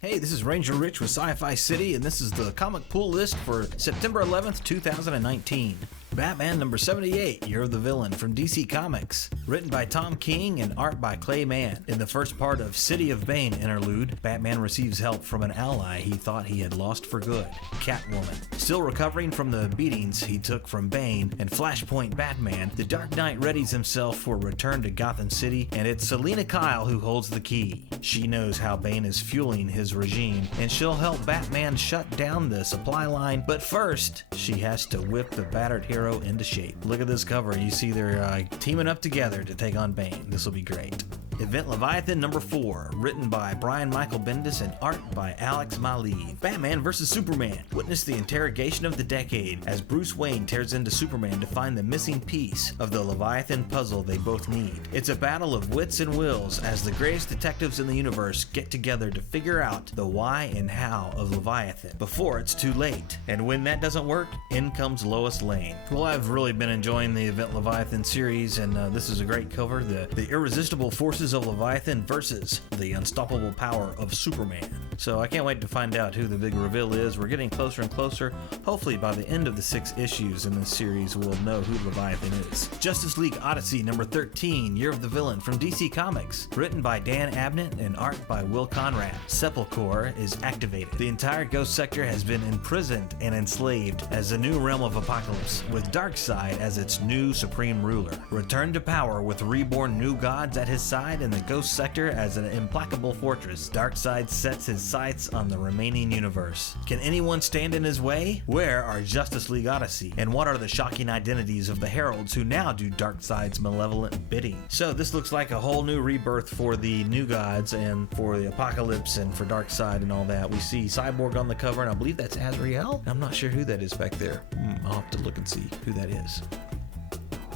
Hey, this is Ranger Rich with Sci-Fi City, and this is the comic pool list for September 11th, 2019. Batman number 78, Year of the Villain, from DC Comics. Written by Tom King and art by Clay Mann. In the first part of City of Bane interlude, Batman receives help from an ally he thought he had lost for good, Catwoman. Still recovering from the beatings he took from Bane and Flashpoint Batman, the Dark Knight readies himself for a return to Gotham City, and it's Selina Kyle who holds the key. She knows how Bane is fueling his regime, and she'll help Batman shut down the supply line, but first, she has to whip the battered hero into shape. Look at this cover. You see they're teaming up together to take on Bane. This will be great. Event Leviathan number 4, written by Brian Michael Bendis and art by Alex Maleev. Batman vs. Superman. Witness the interrogation of the decade as Bruce Wayne tears into Superman to find the missing piece of the Leviathan puzzle they both need. It's a battle of wits and wills as the greatest detectives in the universe get together to figure out the why and how of Leviathan before it's too late. And when that doesn't work, in comes Lois Lane. Well, I've really been enjoying the Event Leviathan series, and this is a great cover. The irresistible forces of Leviathan versus the unstoppable power of Superman. So I can't wait to find out who the big reveal is. We're getting closer and closer. Hopefully by the end of the 6 issues in this series, we'll know who Leviathan is. Justice League Odyssey number 13, Year of the Villain, from DC Comics. Written by Dan Abnett and art by Will Conrad. Sepulchre is activated. The entire Ghost Sector has been imprisoned and enslaved as a new realm of apocalypse, with Darkseid as its new supreme ruler. Returned to power with reborn new gods at his side and the Ghost Sector as an implacable fortress, Darkseid sets his sights on the remaining universe. Can anyone stand in his way? Where are Justice League Odyssey? And what are the shocking identities of the heralds who now do Darkseid's malevolent bidding? So this looks like a whole new rebirth for the new gods and for the apocalypse and for Darkseid and all that. We see Cyborg on the cover, and I believe that's Azrael. I'm not sure who that is back there. I'll have to look and see who that is.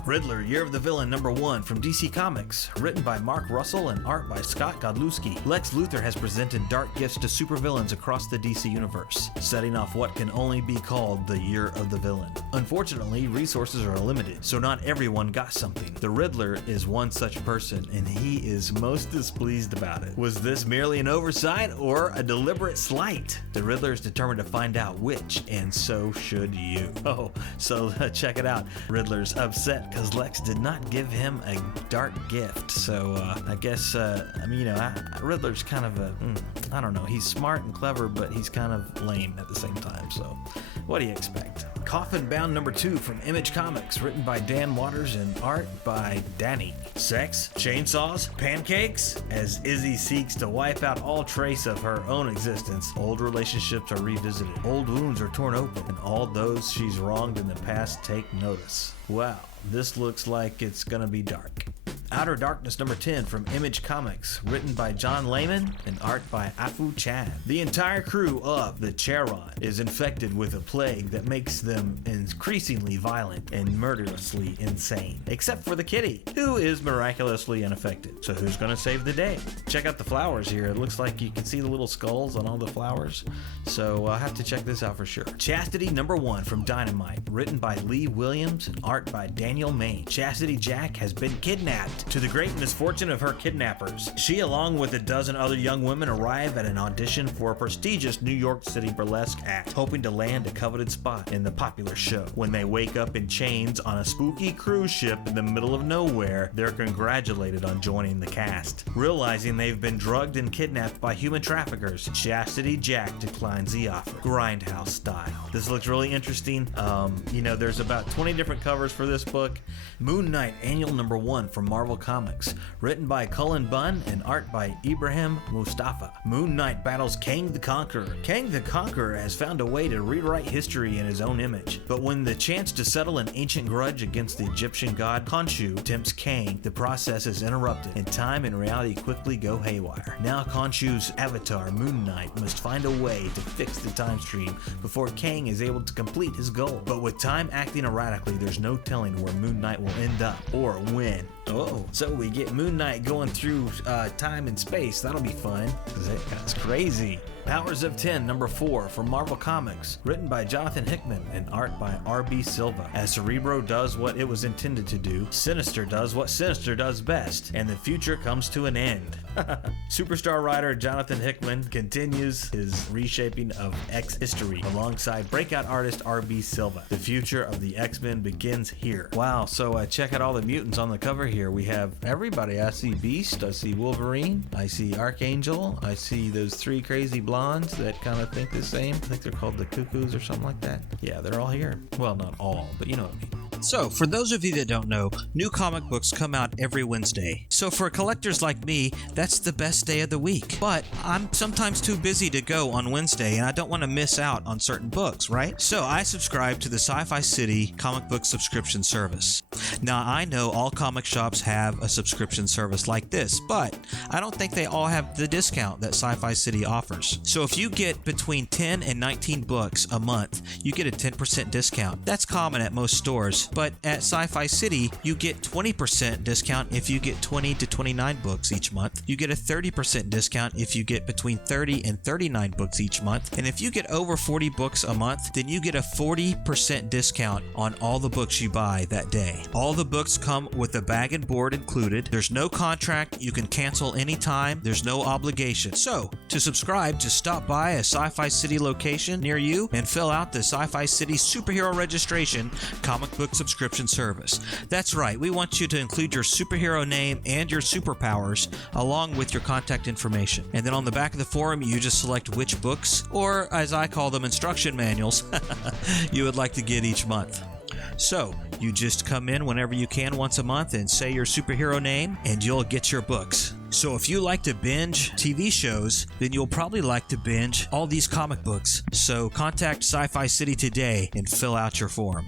Riddler, Year of the Villain number 1, from DC Comics. Written by Mark Russell and art by Scott Godlewski. Lex Luthor has presented dark gifts to supervillains across the DC universe, setting off what can only be called the Year of the Villain. Unfortunately, resources are limited, so not everyone got something. The Riddler is one such person, and he is most displeased about it. Was this merely an oversight or a deliberate slight? The Riddler is determined to find out which, and so should you. Oh, so check it out. Riddler's upset because Lex did not give him a dark gift. So I guess, Riddler's kind of I don't know, he's smart and clever, but he's kind of lame at the same time. So what do you expect? Coffin Bound number 2, from Image Comics, written by Dan Waters and art by Danny. Sex, chainsaws, pancakes? As Izzy seeks to wipe out all trace of her own existence, old relationships are revisited, old wounds are torn open, and all those she's wronged in the past take notice. Wow, this looks like it's gonna be dark. Outer Darkness number 10, from Image Comics, written by John Layman and art by Afu Chan. The entire crew of the Charon is infected with a plague that makes them increasingly violent and murderously insane, except for the kitty, who is miraculously unaffected. So who's gonna save the day? Check out the flowers here. It looks like you can see the little skulls on all the flowers, so I'll have to check this out for sure. Chasity number 1, from Dynamite, written by Lee Williams and art by Daniel Main. Chasity Jack has been kidnapped, to the great misfortune of her kidnappers. She, along with a dozen other young women, arrive at an audition for a prestigious New York City burlesque act, hoping to land a coveted spot in the popular show. When they wake up in chains on a spooky cruise ship in the middle of nowhere, they're congratulated on joining the cast. Realizing they've been drugged and kidnapped by human traffickers, Chasity Jack declines the offer, Grindhouse style. This looks really interesting. There's about 20 different covers for this book. Moon Knight Annual number 1, from Marvel Comics, written by Cullen Bunn and art by Ibrahim Mustafa. Moon Knight battles Kang the Conqueror. Kang the Conqueror has found a way to rewrite history in his own image, but when the chance to settle an ancient grudge against the Egyptian god Khonshu tempts Kang, the process is interrupted, and time and reality quickly go haywire. Now Khonshu's avatar, Moon Knight, must find a way to fix the time stream before Kang is able to complete his goal. But with time acting erratically, there's no telling where Moon Knight will end up or when. Oh, so we get Moon Knight going through time and space. That'll be fun. That's crazy. Powers of 10, number 4, from Marvel Comics, written by Jonathan Hickman and art by R.B. Silva. As Cerebro does what it was intended to do, Sinister does what Sinister does best, and the future comes to an end. Superstar writer Jonathan Hickman continues his reshaping of X history alongside breakout artist R.B. Silva. The future of the X-Men begins here. Wow, so check out all the mutants on the cover here. We have everybody. I see Beast, I see Wolverine, I see Archangel, I see those three crazy blondes that kind of think the same. I think they're called the Cuckoos or something like that. Yeah, they're all here. Well, not all, but you know what I mean. So, for those of you that don't know, new comic books come out every Wednesday. So for collectors like me, that's the best day of the week. But I'm sometimes too busy to go on Wednesday, and I don't want to miss out on certain books, right? So I subscribe to the Sci-Fi City comic book subscription service. Now, I know all comic shops have a subscription service like this, but I don't think they all have the discount that Sci-Fi City offers. So if you get between 10 and 19 books a month, you get a 10% discount. That's common at most stores. But at Sci-Fi City, you get 20% discount if you get 20 to 29 books each month. You get a 30% discount if you get between 30 and 39 books each month. And if you get over 40 books a month, then you get a 40% discount on all the books you buy that day. All the books come with a bag and board included. There's no contract. You can cancel anytime. There's no obligation. So, to subscribe, just stop by a Sci-Fi City location near you and fill out the Sci-Fi City Superhero Registration comic book subscription service. That's right, we want you to include your superhero name and your superpowers along with your contact information. And then on the back of the form, you just select which books, or as I call them, instruction manuals, you would like to get each month. So, you just come in whenever you can once a month and say your superhero name, and you'll get your books. So if you like to binge TV shows, then you'll probably like to binge all these comic books. So contact Sci-Fi City today and fill out your form.